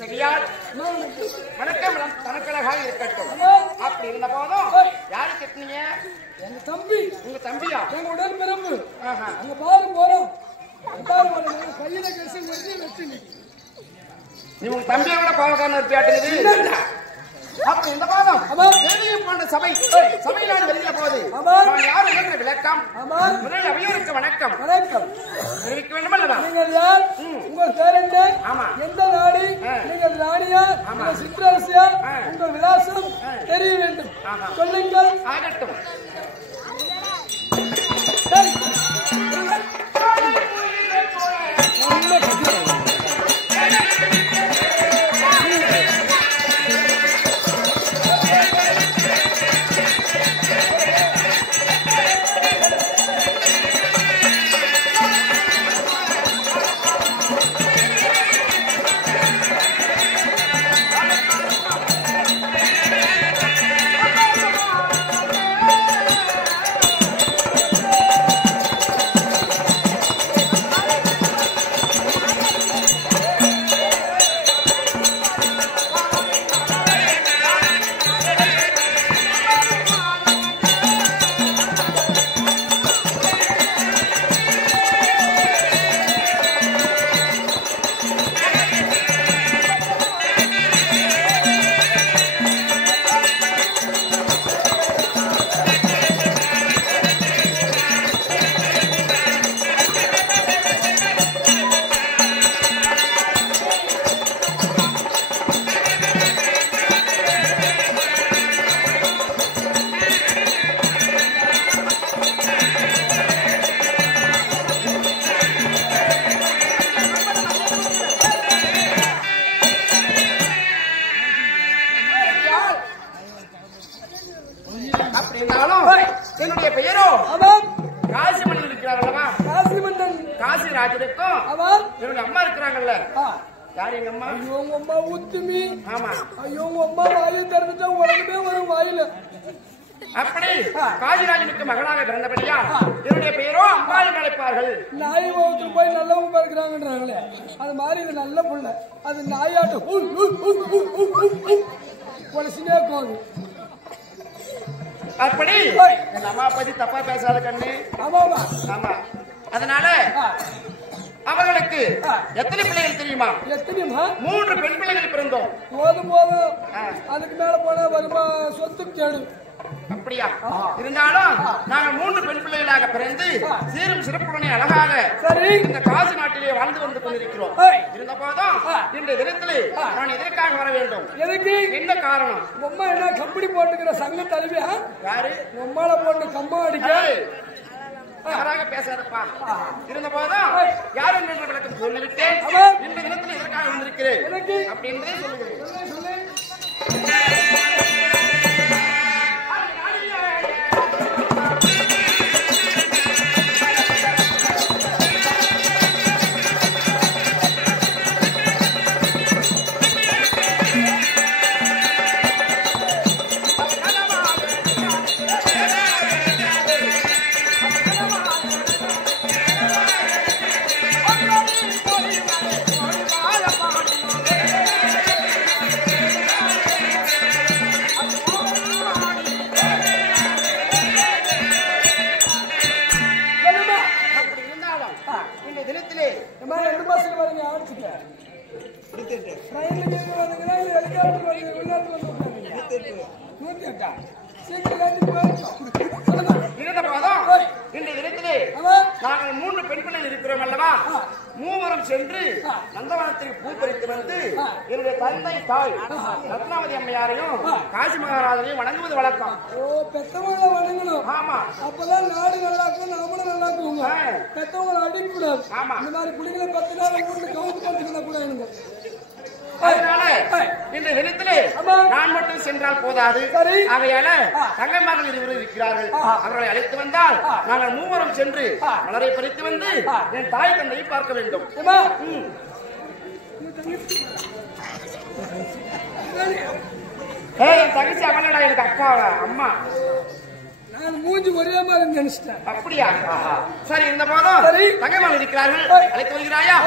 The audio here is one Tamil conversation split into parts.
சரியா? வணக்கம் தனக்கழகாக இருக்கட்டும். அப்படி இருந்த போதும் யாரு கட்டினீங்க? எங்க தம்பி. உங்க தம்பியா? எங்க உடல் பிறப்பு. அங்க பாரு போறோம். கையில கரிசி வச்சு நீ உங்க தம்பியை விட பாவக்காரன் இருப்பியாட்டுது. அப்படி இந்த பாதம் தேவியம் போன்ற சபையிலான வெளியில போகுது. யாரும் என்ற விளக்கம் முதலில் அவையோருக்கு வணக்கம் தெரிவிக்க வேண்டும் அல்லவா? நீங்கள் யார்? உங்கள் பேர் என்ன? ஆமா. எந்த நாடு? நீங்கள் ராணியா? உங்கள் சிற்றரசியா? உங்கள் விலாசம் தெரிய வேண்டும். சொல்லுங்கள். ஆகட்டும். என்னுடைய பெயரோ காசிமன்னன் இருக்கிறார்களா? காசிமன்னன் காசிராஜனுக்கும் என்னுடைய அம்மா இருக்கிறாங்கல்ல. யார் எங்க அம்மா? ஐயோ உங்க அம்மா உத்துமி. ஆமா. ஐயோ உங்க அம்மா வாயை திறந்துட்டா உலகமே வரும் வாயில. அப்படி காசிராஜனுக்கு மகளாக பிறந்தபடியா என்னுடைய பெயரோ அம்பாள் என்று அழைப்பார்கள். நாய் வகுத்துல போய் நல்லவங்க இருக்கிறாங்கன்றாங்களே அது மாதிரி இது நல்ல புள்ள. அது நாயாட்டு கொலசினே போகுது. அப்படி என் அம்மா பத்தி தப்பா பேசாத கண்ணு. ஆமாமா. ஆமா. அதனால அவர்களுக்கு எத்தனை பிள்ளைகள் தெரியுமா? எத்தனையுமா? 3 பெண் பிள்ளைகள் பிறந்தோம். போதும் அதுக்கு மேல போனா வருமா சொத்து கேடு. அப்படியா? இருந்தாலும் நாங்கள் 3 பெண் பிள்ளைகளாக பிறந்து சீரும் சிறப்புடனே அழகாக இந்த காசி நாட்டிலே வாழ்ந்து வந்து கொண்டிருக்கிறோம். இருந்த போதும் இந்த தினத்திலே நான் எதற்காக வர வேண்டும்? எதுக்கு? என்ன காரணம்? அம்மா என்ன கம்பெனி போட்டுக்கிற சங்க தலைவியா? யாரு? உம்மால போட்டு கம்மா அடிக்க யாராக பேசாதப்பா. இருந்த போதும் யார் என்ற விளக்கம் சொல்லிவிட்டேன். இந்த தினத்தில் எதற்காக வந்திருக்கிறேன் அப்படின்றதே சொல்லுகிறேன். நாங்கள் 3 பெண் பிள்ளைகள் இருக்கிறோம் அல்லவா? மூவரும் சென்று நந்தவனத்திற்கு பூ பறித்து வந்து என்னுடைய தந்தை தாய் ரத்னாவதி அம்மையாரையும் காசி மகாராஜனையும் வணங்குவது வழக்கம். பெத்தவங்களை வணங்கணும். ஆமா. அப்பதான் நாடு நல்லா இருக்கும், நாமளும் நல்லா இருக்குங்க. பெத்தவங்களை அடிக்கூடாது. ஆமா. இந்த மாதிரி பிள்ளைங்களை 10 நாள் வீட்டுல கவுந்து பண்ணிக்கணும் கூடாதுங்க. அதனால இந்த தினத்திலே நான் மட்டும் சென்றால் போதாது. ஆகையால தங்கமகள் இருவரும் இருக்கிறார்கள். அவர்களை அழைத்து வந்தால் நாங்கள் மூவரும் சென்று மலரை பறித்து வந்து என் தாய் தந்தையை பார்க்க வேண்டும். என் தங்கச்சி அவனடா எனக்கு அக்கா அம்மா. நான் மூஞ்சி ஒரே மாதிரி நினைச்சிட்டேன். அப்படியா? சரி, இந்த போதும் தங்கைமான் இருக்கிறார்கள், அழைத்து வருகிறாயா?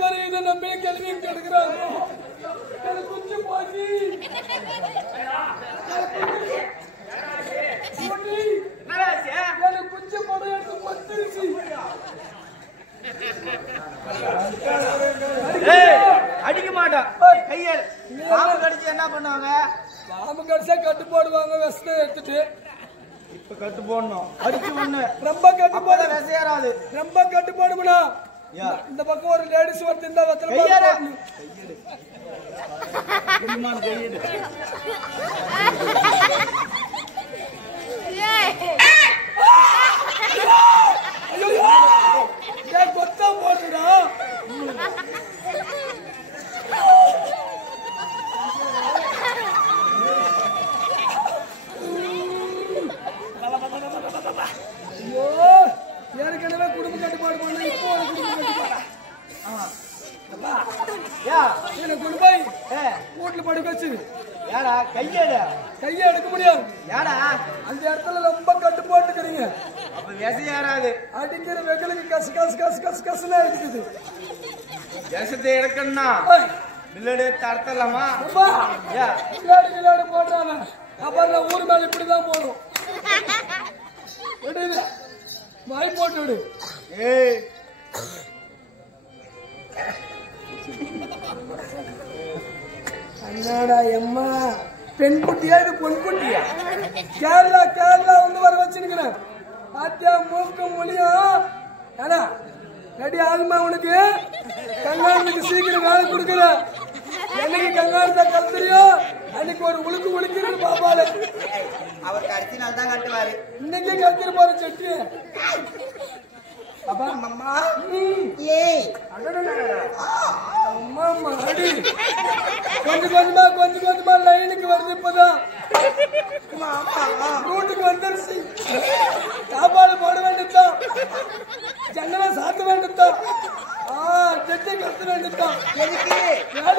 பேரு இதை நம்பி கேள்வி கேட்கிறாங்க. எனக்கு குஞ்சு போச்சு. எனக்கு குஞ்சு படம் எடுத்து பத்துருச்சு. அடிக்க மாட்டோம். கையல் பாம்பு கடிச்சு என்ன பண்ணுவாங்க? பாம்பு கடிச்சா கட்டு போடுவாங்க. விஷத்தை எடுத்துட்டு இப்ப கட்டு போடணும். அடிச்சு ஒண்ணு ரொம்ப கட்டு போட விசையாராது. ரொம்ப கட்டு போடுமுனா. இந்த பக்கம் ஒரு லேடிஸ் ஒருத்தர் இந்த வெத்தலை போடணும். கையெடு கொத்தா போடுறா. ஐயோ ஏற்கனவே குடும்ப கட்டுப்பாடு பண்ண இப்போ ஒரு குடும்ப கட்டுப்பாடு. எனக்கு கொண்டு போய் வீட்டுல படுக்க வச்சு யாரா கையெடு கையை எடுக்க முடியாது. யாரா அந்த இடத்துல ரொம்ப கட்டு போட்டுக்கிறீங்க. அப்ப விசையாராது. அடிக்கிற வெகளுக்கு கசு கசு கசு கசு கசுனா இருக்குது. விஷத்தை எடுக்கணும்னா பில்லடு தடுத்தலாமா? விளையாடு போடுறாங்க. அப்புறம் நான் ஊர் மேல இப்படிதான் போடும். வாய் போட்டு விடு. அண்ணாடா எம்மா பெண் குட்டியா இது பொன் குட்டியா? கேரளா கேரளா வந்து வர வச்சுக்கிறேன். ஆத்தியா மூக்க மொழியும் ஏன்னா ரெடி ஆகுமா உனக்கு? கங்காரத்துக்கு சீக்கிரம் வேலை கொடுக்குற. என்னைக்கு கங்காரத்தை கத்துறியோ அன்னைக்கு ஒரு உழுக்கு உழுக்கிறது பாப்பாரு. அவர் கடைசி நாள் தான் கட்டுவாரு. இன்னைக்கே கத்திர போற செட்டு. அப்பா அம்மா அம்மா அடி கொஞ்சம் கொஞ்சமா லைனுக்கு வருது. இப்பதான் ரூட்டுக்கு வந்துருச்சு. சாப்பாடு போட வேண்டியதுதான். ஜன்னலை சாத்த வேண்டியதுதான். ஜெட்டை கத்த வேண்டியதுதான். எதுக்கு? வேலை